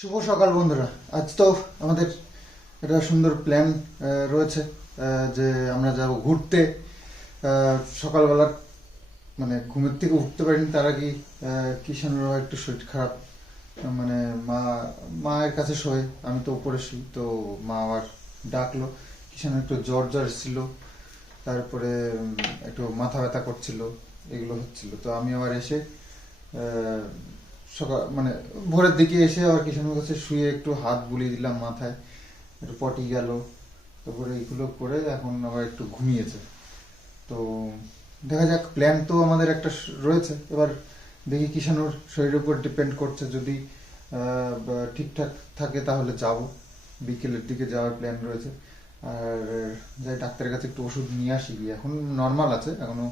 শুভ সকাল বন্ধুরা। আজ তো আমাদের একটা সুন্দর প্ল্যান রয়েছে যে আমরা যাব ঘুরতে। সকালবেলা মানে ঘুমের থেকে উঠতে পারিনি, তার আগে কিষানেরও একটু শরীর খারাপ, মানে মায়ের কাছে শোয়, আমি তো উপরে শুই, তো মা আবার ডাকলো। কিষানের একটু জ্বর এসেছিল, তারপরে একটু মাথা ব্যথা করছিল, এগুলো হচ্ছিল। তো আমি আবার এসে সকাল মানে ভোরের দিকে এসে আবার কিষানের কাছে শুয়ে একটু হাত বুলিয়ে দিলাম মাথায়, একটু পটি গেল, তারপরে এইগুলো করে এখন আবার একটু ঘুমিয়েছে। তো দেখা যাক, প্ল্যান তো আমাদের একটা রয়েছে, এবার দেখি কিষানোর শরীরের উপর ডিপেন্ড করছে। যদি ঠিকঠাক থাকে তাহলে যাব, বিকেলের দিকে যাওয়ার প্ল্যান রয়েছে। আর যাই ডাক্তারের কাছে একটু ওষুধ নিয়ে আসি, এখন নর্মাল আছে, এখনো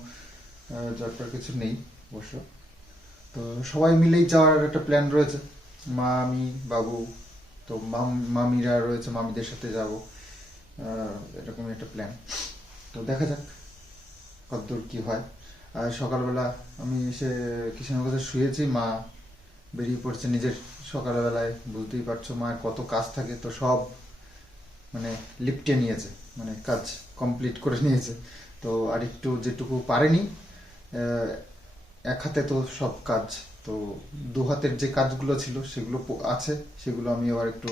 জ্বরটার কিছু নেই অবশ্য। তো সবাই মিলেই যাওয়ার একটা প্ল্যান রয়েছে, মা, আমি, বাবু, তো মামিরা রয়েছে, মামিদের সাথে যাব, এরকম একটা প্ল্যান। তো দেখা যাক কতদূর কি হয়। আর সকালবেলা আমি এসে কিষানের কাছে শুয়েছি, মা বেরিয়ে পড়ছে নিজের সকালবেলায়। বুঝতেই পারছো মায়ের কত কাজ থাকে, তো সব মানে লিপটে নিয়েছে, মানে কাজ কমপ্লিট করে নিয়েছে। তো আর একটু যেটুকু পারেনি, এক হাতে তো সব কাজ, তো দু হাতের যে কাজগুলো ছিল সেগুলো আছে, সেগুলো আমি আবার একটু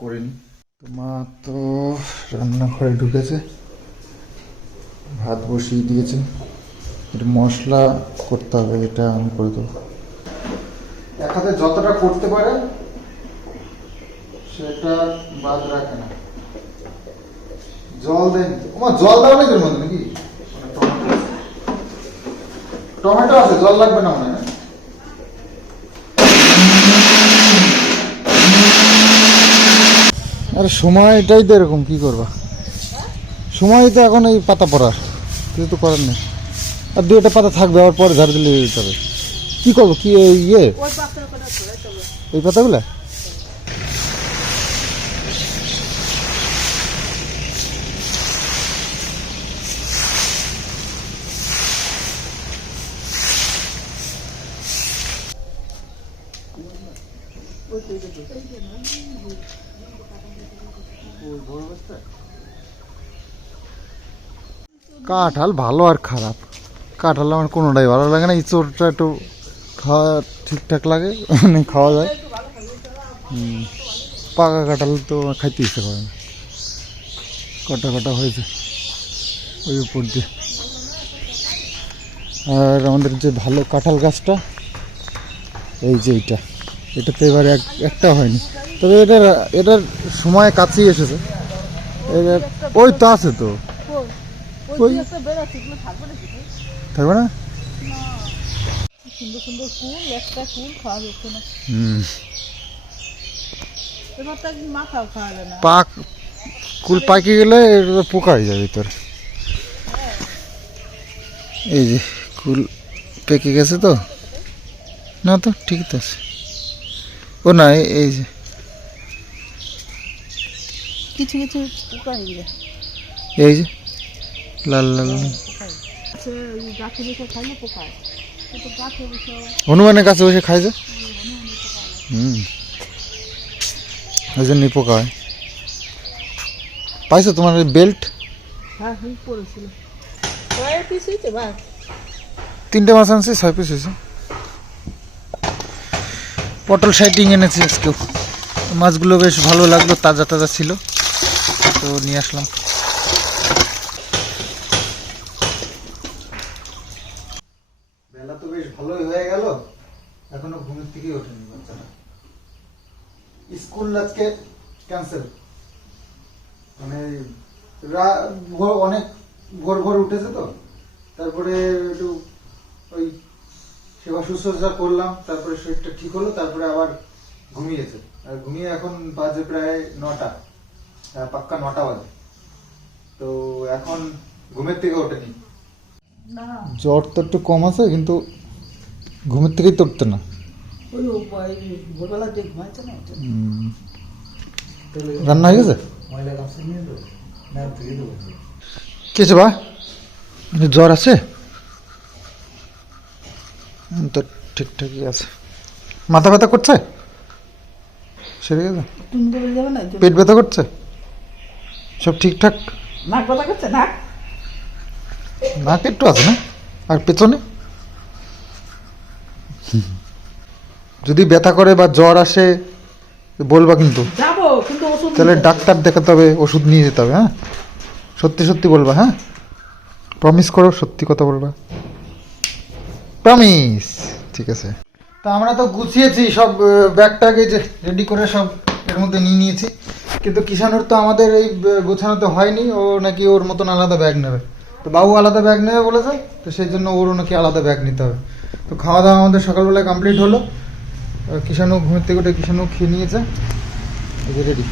করে নিই। তো মা তো রান্নাঘরে ঢুকেছে, ভাত বসিয়ে দিয়েছে, এটা মশলা করতে হবে, এটা আমি করে দেবো। এক হাতে যতটা করতে পারে সেটা বাদ রাখে না। জল দেন, তোমার জল দাও নাকি এর মধ্যে নাকি? টমেটো আছে, জল লাগবে না মনে হয়। আরে সময়টাই তো এরকম, কি করবা, সময় তো এখন এই পাতা পড়ার, কিছু তো করার নেই। আর দু একটা পাতা থাকবে, আবার পরে ঝাড় দিলে দিতে হবে। কি করবো, কি ইয়ে এই পাতাগুলা? কাঁঠাল ভালো আর খারাপ, কাঁঠাল আমার কোনোটাই ভালো লাগে না। ইঁচড়টা একটু খাওয়া ঠিকঠাক লাগে, মানে খাওয়া যায়। পাকা কাঁঠাল তো খাইতে ইচ্ছে করে না, কটা কটা হয়েছে ওই উপর দিয়ে। আর আমাদের যে ভালো কাঁঠাল গাছটা, এই যে এটাতে এবার একটা হয়নি, তবে এটার সময় কাছেই এসেছে। ওই তো আছে তো, থাকবে না? সুন্দর সুন্দর ফুল, একটা ফুল খাওয়া যাচ্ছে না। এবার তো একদিন মাথাও খাওয়া যায় না। কুল পাকি গেলে এটা পোকা হয়ে যাবে ভিতরে। এই যে কুল পেকে গেছে তো, না তো ঠিক তো আছে। ও না, এই যে কিছু কিছু পোকা হয়ে যায়, এই যে লাল লাল গাছে বসে খাইলে পোকা হয়। হনুমানের কাছে বসে খাই যে, ওই জন্যই পোকা হয়। পাইছো তোমার বেল্ট? হ্যাঁ পড়েছিল। 3টে মাছ আনছি, 6 পিস হয়েছে। পটল সাইটিং এনেছি আজকেও, মাছগুলো বেশ ভালো লাগলো, তাজা তাজা ছিল, তো নিয়ে আসলাম। বেলা তো বেশ ভালোই হয়ে গেল, এখনো ঘুমের থেকেই ওঠেনি বাচ্চারা। স্কুল আজকে ক্যান্সেল, মানে অনেক ভোর উঠেছে তো, তারপরে একটু ওই সেবা শুশ্রূষা করলাম, তারপরে শরীরটা ঠিক হলো, তারপরে আবার ঘুমিয়েছে। আর ঘুমিয়ে এখন বাজে প্রায় 9টা, পাক্কা 9টা বাজে, তো এখন ঘুমের থেকে ওঠেনি। জ্বর তো একটু কম আছে, কিন্তু ঘুমের থেকেই তো উঠতে না। রান্না হয়ে গেছে? কিছু বা জ্বর আছে তো ঠিকঠাকই আছে। মাথা ব্যথা করছে? সেরে গেছে? তুমি বলে যাবে না পেট ব্যথা করছে? সব ঠিকঠাক? নাক ব্যথা করছে নাক? নাক একটু আছে না? আর পেছনে? যদি ব্যথা করে বা জ্বর আসে বলবা কিন্তু। যাবো কিন্তু ওষুধ তাহলে ডাক্তার দেখাতে হবে, ওষুধ নিয়ে যেতে হবে। হ্যাঁ, সত্যি সত্যি বলবা। হ্যাঁ, প্রমিস করো, সত্যি কথা বলবা। প্রমিস। ঠিক আছে। তা আমরা তো গুছিয়েছি সব, ব্যাগটাকে যে রেডি করে সব এর মধ্যে নিয়ে নিয়েছি, কিন্তু কিষানুর তো আমাদের এই গোছানোতে হয়নি। ও নাকি ওর মতন আলাদা ব্যাগ নেবে, তো বাবু আলাদা ব্যাগ নেবে বলেছে, তো সেই জন্য ওরও নাকি আলাদা ব্যাগ নিতে হবে। তো খাওয়া দাওয়া আমাদের সকালবেলায় কমপ্লিট হলো। কিষানু ঘুমের থেকে উঠে কিষানু খেয়ে নিয়েছে। এই যে রেডি।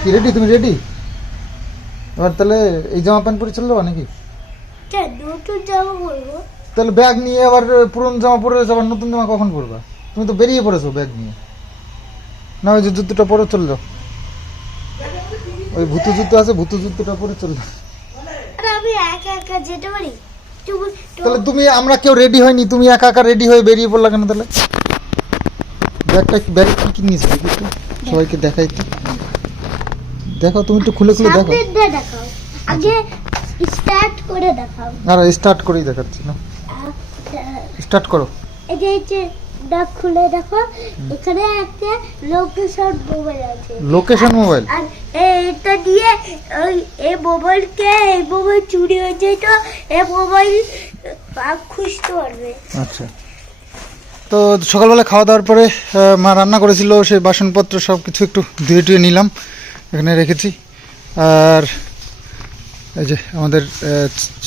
কি রেডি? তুমি রেডি? এবার তাহলে এই জামা প্যান্ট পরে চলে যাবো নাকি? নতুন জামা পরবো। তাহলে ব্যাগ নিয়ে আবার পুরনো জামা পরে আবার নতুন জামা কখন পরবা? তুমি তো বেরিয়ে পড়েছো ব্যাগ নিয়ে। না ওই যে জুতোটা পরে চলে যাও, ওই ভুতু জুতো আছে, ভুতু জুতোটা পরে চলে যাও। আরে আমি একা একা যেতে পারি? তাহলে তুমি, আমরা কেউ রেডি হয়নি, তুমি একা একা রেডি হয়ে বেরিয়ে পড়লা কেন তাহলে? ব্যাগে কি কি নিয়েছো দেখি একটু, সবাইকে দেখাই তো। দেখো তুমি একটু খুলে খুলে দেখো। সামনে দিয়ে দেখাও, আগে স্টার্ট করে দেখাও। আর স্টার্ট করেই দেখাচ্ছি না, স্টার্ট করো। এই যে ডাক খুলে দেখো, এখানে একটা লোকেশন মোবাইল আছে। Location mobile? আর এটা দিয়ে ওই এই মোবাইল চুরি হয়ে যায়, তো এই মোবাইল খুঁজতে পারবে। আচ্ছা। তো সকালবেলা খাওয়া দাওয়ার পরে মা রান্না করেছিল, সেই বাসনপত্র সব কিছু একটু ধুয়ে টুয়ে নিলাম, এখানে রেখেছি। আর এই যে আমাদের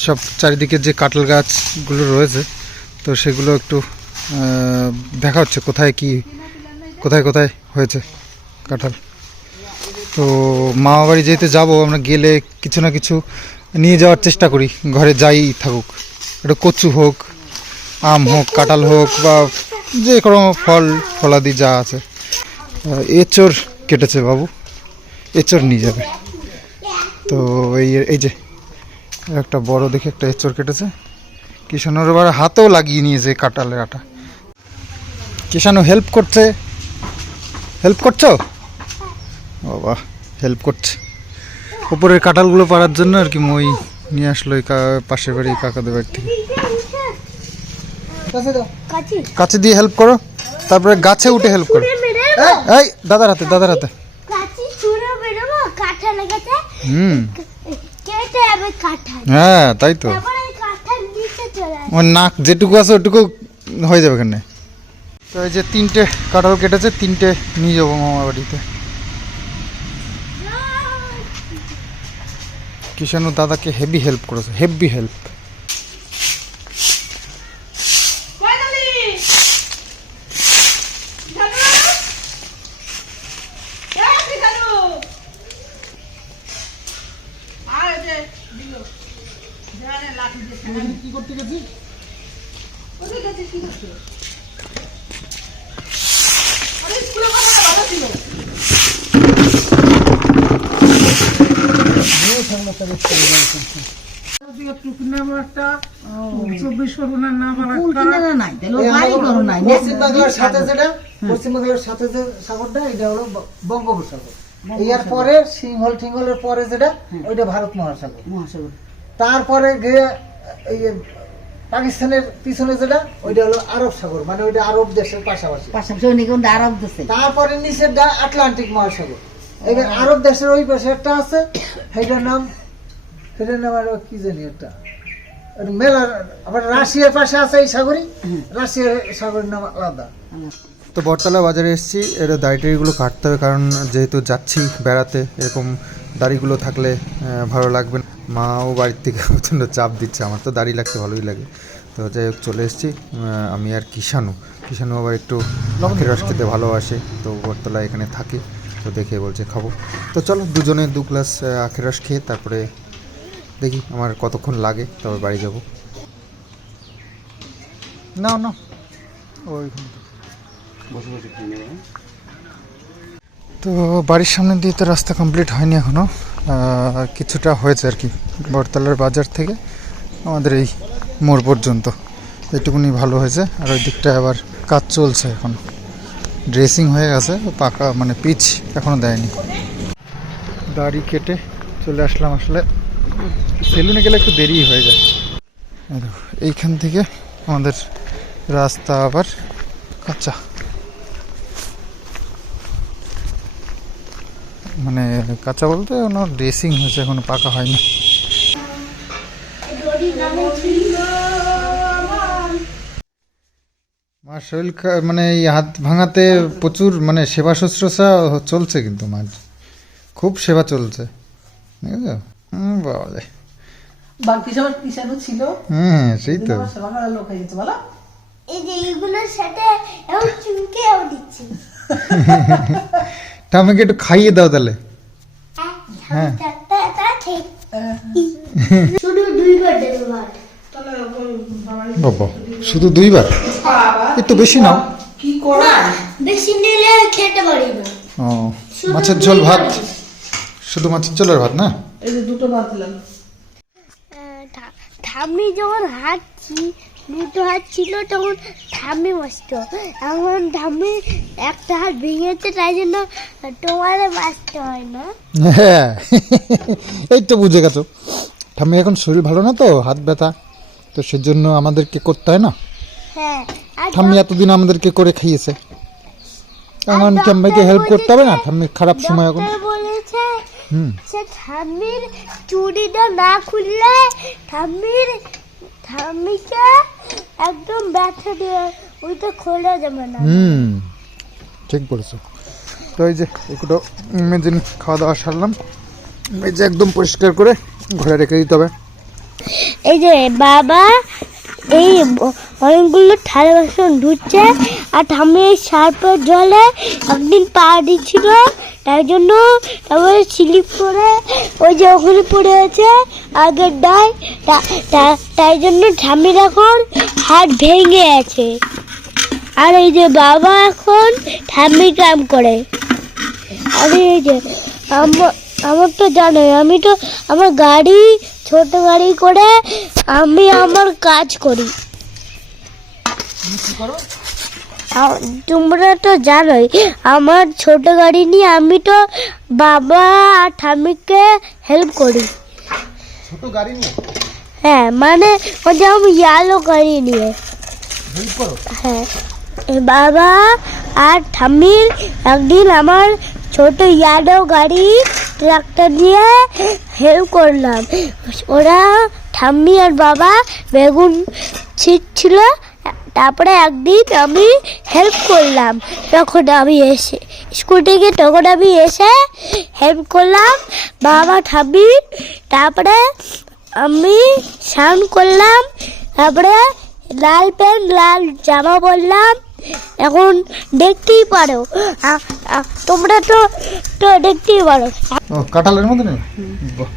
সব চারিদিকে যে কাঁঠাল গাছগুলো রয়েছে, তো সেগুলো একটু দেখা হচ্ছে কোথায় কি, কোথায় কোথায় হয়েছে কাঁঠাল। তো মামা বাড়ি যেতে যাবো, আমরা গেলে কিছু না কিছু নিয়ে যাওয়ার চেষ্টা করি, ঘরে যাই থাকুক, এটা কচু হোক, আম হোক, কাঁঠাল হোক, বা যে কোনো ফলাদি যা আছে। এঁচড় কেটেছে বাবু, এঁচড় নিয়ে যাবে। তো এই যে একটা বড় দেখে একটা এঁচড় কেটেছে। কিষানুর এবার হাতেও লাগিয়ে নিয়েছে কাঁঠালের আটা। কিষানু হেল্প করছে, হেল্প করছো বাবা, হেল্প করছে। উপরের কাঁঠালগুলো পাড়ার জন্য আর কি মই নিয়ে আসলো এই পাশের বাড়ি কাকাদের বাড়ি থেকে। কাছে দিয়ে হেল্প করো, তারপরে গাছে উঠে হেল্প করো। এই দাদার হাতে, দাদার হাতে। হ্যাঁ তাই তো, আমার নাক যেটুকু আছে ওটুকু হয়ে যাবে এখানে। তো এই যে 3টে কাঁঠাল কেটেছে, 3টে নিয়ে যাবো মামা বাড়িতে। কিষানু দাদাকে হেভি হেল্প করেছে, হেভি হেল্প। কি করতে গেছি? পশ্চিমবাংলার সাথে যেটা, পশ্চিমবাংলার সাথে যে সাগরটা, এটা হলো বঙ্গোপসাগর। এর পরে সিংহলের পরে যেটা, ওইটা ভারত মহাসাগর। তারপরে গিয়ে এই পাকিস্তানের পিছনে যেটা, ওইটা হলো আরব সাগর, মানে ওইটা আরব দেশের পাশাপাশি। তারপরে নিচের আটলান্টিক মহাসাগর। এবার আরব দেশের ওই পাশে একটা আছে, সেটার নাম আর কি জানি একটা মেলা। আবার রাশিয়ার পাশে আছে এই সাগরই, রাশিয়ার সাগরের নাম আলাদা। তো বটতলা বাজারে এসেছি, এটা দাড়িটাড়িগুলো কাটতে হবে, কারণ যেহেতু যাচ্ছি বেড়াতে, এরকম দাড়িগুলো থাকলে ভালো লাগবে না। মাও বাড়ির থেকে প্রচণ্ড চাপ দিচ্ছে, আমার তো দাড়ি লাগতে ভালোই লাগে। তো যাই হোক চলে এসেছি আমি আর কিষানু আবার একটু আখের রস খেতে ভালোবাসে, তো বটতলা এখানে থাকে, তো দেখে বলছে খাবো। তো চলো দুজনে 2 গ্লাস আখের রস খেয়ে তারপরে দেখি আমার কতক্ষণ লাগে, তবে বাড়ি যাব। না না ওইখানে তো বাড়ির সামনে দিয়ে তো রাস্তা কমপ্লিট হয়নি এখনও, কিছুটা হয়েছে আর কি। বটতলার বাজার থেকে আমাদের এই মোড় পর্যন্ত এটুকুনি ভালো হয়েছে, আর ওই দিকটায় আবার কাজ চলছে এখন, ড্রেসিং হয়ে গেছে, পাকা মানে পিচ এখনো দেয়নি। দাড়ি কেটে চলে আসলাম, আসলে সেলুনে গেলে একটু দেরি হয়ে যায়। এই দেখো, এইখান থেকে আমাদের রাস্তা আবার কাঁচা, মানে কাঁচা বলতে কোনো ড্রেসিং হয়েছে, এখনো পাকা হয়নি। মার শরীর মানে এই হাত ভাঙাতে প্রচুর মানে সেবা শুশ্রূষা চলছে, কিন্তু মার খুব সেবা চলছে, ঠিক আছে? বাবা রে। বাকি সবার কিষাণু ছিল, হ্যাঁ সেই তো। আমার সেবা করার লোক হয়ে গেছে বলো। এই যে এইগুলোর সাথে এও চুমকেও দিচ্ছি। তা আমাকে একটু খাইয়ে দাও তাহলে। হ্যাঁ। তা ঠিক। শুধু 2 বার দেবো ভাত। তাহলে ওই বাবাই বাবা শুধু 2 বার? বাবা একটু বেশি নাও। কি করা? বেশি নিলে খেতে পারি না। ও মাছের ঝোল ভাত, শুধু মাছের ঝোলের ভাত না? এই যে 2টো ভাত দিলাম। ঠাম্মি যখন দুটো হাত ছিল তখন ঠাম্মি বাঁচত, এখন ঠাম্মি একটা হাত ভেঙেছে, তাই জন্য তোমারে বাঁচতে হয় না। হ্যাঁ এই তো বুঝে গেছো, ঠাম্মি এখন শরীর ভালো না তো, হাত ব্যথা, তো সেজন্য আমাদেরকে করতে হয় না। হ্যাঁ, আর ঠাম্মি এতদিন আমাদেরকে করে খাইয়েছে, এখন ঠাম্মিকে হেল্প করতে হবে না, ঠাম্মির খারাপ সময় এখন। ডক্টর বলেছে হুম সে ঠাম্মির চুড়িটা না খুললে ঠাম্মিকে একদম ব্যথা দিয়ে ওইটা খোলা যাবে না। ঠিক বলেছো। তো এই যে একটু মেদিন খাওয়া দাওয়া সারলাম, এই যে একদম পরিষ্কার করে ঘরে রেখে দিতে হবে। এই যে বাবা এই অনেকগুলো থালা বাসন ধুচ্ছে, আর ঠাম্মি এই সার্পের জলে একদিন পা দিচ্ছিল, তাই জন্য তারপরে স্লিপ করে ওই যে ওখানে পড়ে আছে আগের ডায়, তাই জন্য ঠাম্মির এখন হাত ভেঙে আছে। আর এই যে বাবা এখন ঠাম্মি কাম করে। আর এই যে আমার তো জানোই, আমি তো আমার গাড়ি ছোট গাড়ি করে আমি আমার কাজ করি। তোমরা তো জানোই আমার ছোট গাড়ি নিয়ে আমি তো বাবা আর ঠাম্মিকে হেল্প করি। ছোট গাড়ি নিয়ে? হ্যাঁ, মানে ওই যে আমি ইয়ালো গাড়ি নিয়ে হেল্প করো? হ্যাঁ, বাবা আর ঠাম্মির একদিন আমার ছোট ইয়ালো গাড়ি ট্রাক্টর দিয়ে হেল্প করলাম। ওরা ঠাম্মি আর বাবা বেগুন ছিঁড়ছিল, তারপরে একদিন আমি হেল্প করলাম, তখন আমি এসে স্কুল থেকে তখন আমি এসে হেল্প করলাম বাবা ঠাম্মি, তারপরে আমি স্নান করলাম, তারপরে লাল প্যান্ট লাল জামা পরলাম। এখন দেখতেই পারো, তোমরা তো দেখতেই পারো। ও কাঁঠালের মধ্যে নেই? বাহ,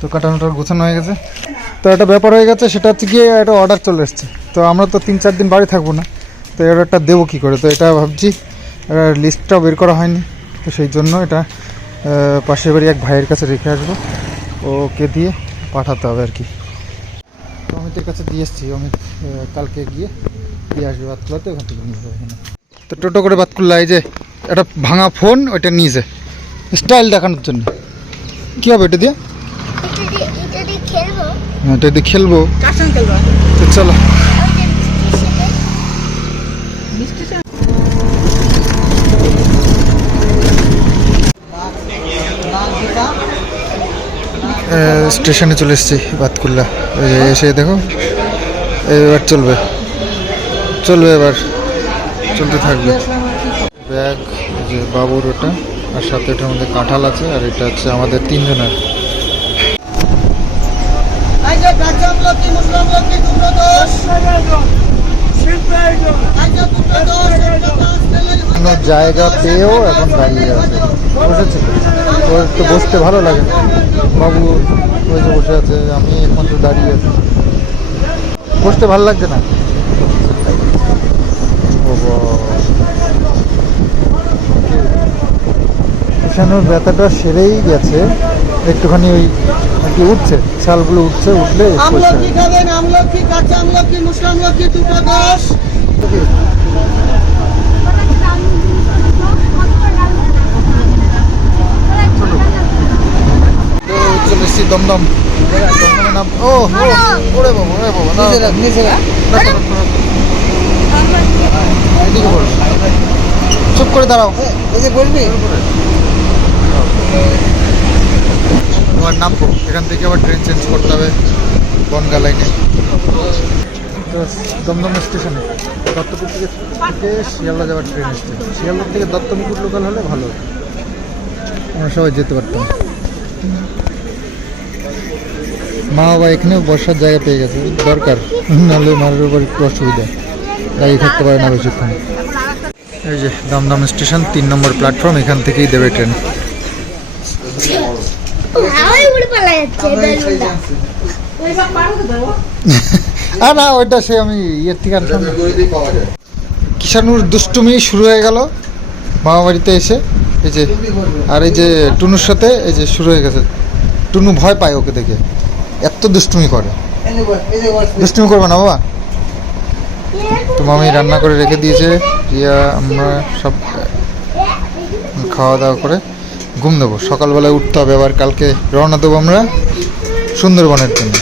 তো কাঁঠালটা গোছানো হয়ে গেছে। তো একটা ব্যাপার হয়ে গেছে, সেটা হচ্ছে গিয়ে একটা অর্ডার চলে এসছে। তো আমরা তো 3-4 দিন বাড়ি থাকবো না, তো এই অর্ডারটা দেবো কী করে? তো এটা ভাবছি, লিস্টটাও বের করা হয়নি, তো সেই জন্য এটা পাশের বাড়ি এক ভাইয়ের কাছে রেখে আসবো, ওকে দিয়ে পাঠাতে হবে আর কি। তো অমিতের কাছে দিয়ে এসছি, অমিত কালকে গিয়ে দিয়ে আসবে বাতকুলাতে, ওখান থেকে নিয়ে যাবে এখানে। তো টোটো করে বাতকুল্লা, এই যে একটা ভাঙা ফোন, ওইটা নিয়েছে স্টাইল দেখানোর জন্য। কী হবে এটা দিয়ে? এটা দিয়ে খেলবো। হ্যাঁ, এটা দিয়ে খেলবো। কার সঙ্গে খেলবা? তো চলো। মিষ্টি চা? স্টেশনে চলে এসেছি বাতকুল্লা, এসে দেখো এবার চলবে এবার চলতে থাকবে। ব্যাগ যে বাবুর ওটা, আর সাথে এটার মধ্যে কাঁঠাল আছে, আর এটা হচ্ছে আমাদের 3 জনের। কোনো জায়গা পেয়েও এখন দাঁড়িয়ে আছে, বসেছিল, ওর একটু বসতে ভালো লাগে না, বাবু ওই যে বসে আছে, আমি একমাত্র দাঁড়িয়ে আছি, বসতে ভালো লাগছে না। কিষাণুর ব্যথাটা সেরেই গেছে, একটুখানি ওই আর কি উঠছে, ছালগুলো উঠছে, উঠলে আমলকি খাবেন, আমলকি, কাঁচা আমলকি, মুসা আমলকি 2 টা 10। চলো তো চলে এসছি দমদম। দমদমের নাম ও ওরে বাবা না, রাখো, এদিকে বল, চুপ করে দাঁড়াও। এই যে বলবি তোমার নামবো, এখান থেকে আবার ট্রেন চেঞ্জ করতে হবে বনগা লাইনে। তো দমদম স্টেশনে দত্তপুর থেকে শিয়ালদা যাওয়ার ট্রেন এসছে। শিয়ালদা থেকে দত্তপুর লোকাল হলে ভালো হতো, আমরা সবাই যেতে পারতাম। মা বাবা এখানেও বসার জায়গা পেয়ে গেছে, দরকার, নাহলে মারের উপর একটু অসুবিধা, দাঁড়িয়ে থাকতে পারে না বেশিক্ষণ। এই যে দমদম স্টেশন 3 নম্বর প্ল্যাটফর্ম, এখান থেকেই দেবে ট্রেন। আর না ওইটা সে আমি ইয়ের থেকে আনলাম। কিষানুর দুষ্টুমি শুরু হয়ে গেল মামা বাড়িতে এসে, এই যে আর এই যে টুনুর সাথে এই যে শুরু হয়ে গেছে। টুনু ভয় পায় ওকে দেখে, এত দুষ্টুমি করে। দুষ্টুমি করবে না বাবা। তো মামি রান্না করে রেখে দিয়েছে, রিয়া আমরা সব খাওয়া দাওয়া করে ঘুম দেবো। সকালবেলায় উঠতে হবে, আবার কালকে রওনা দেবো আমরা সুন্দরবনের জন্য।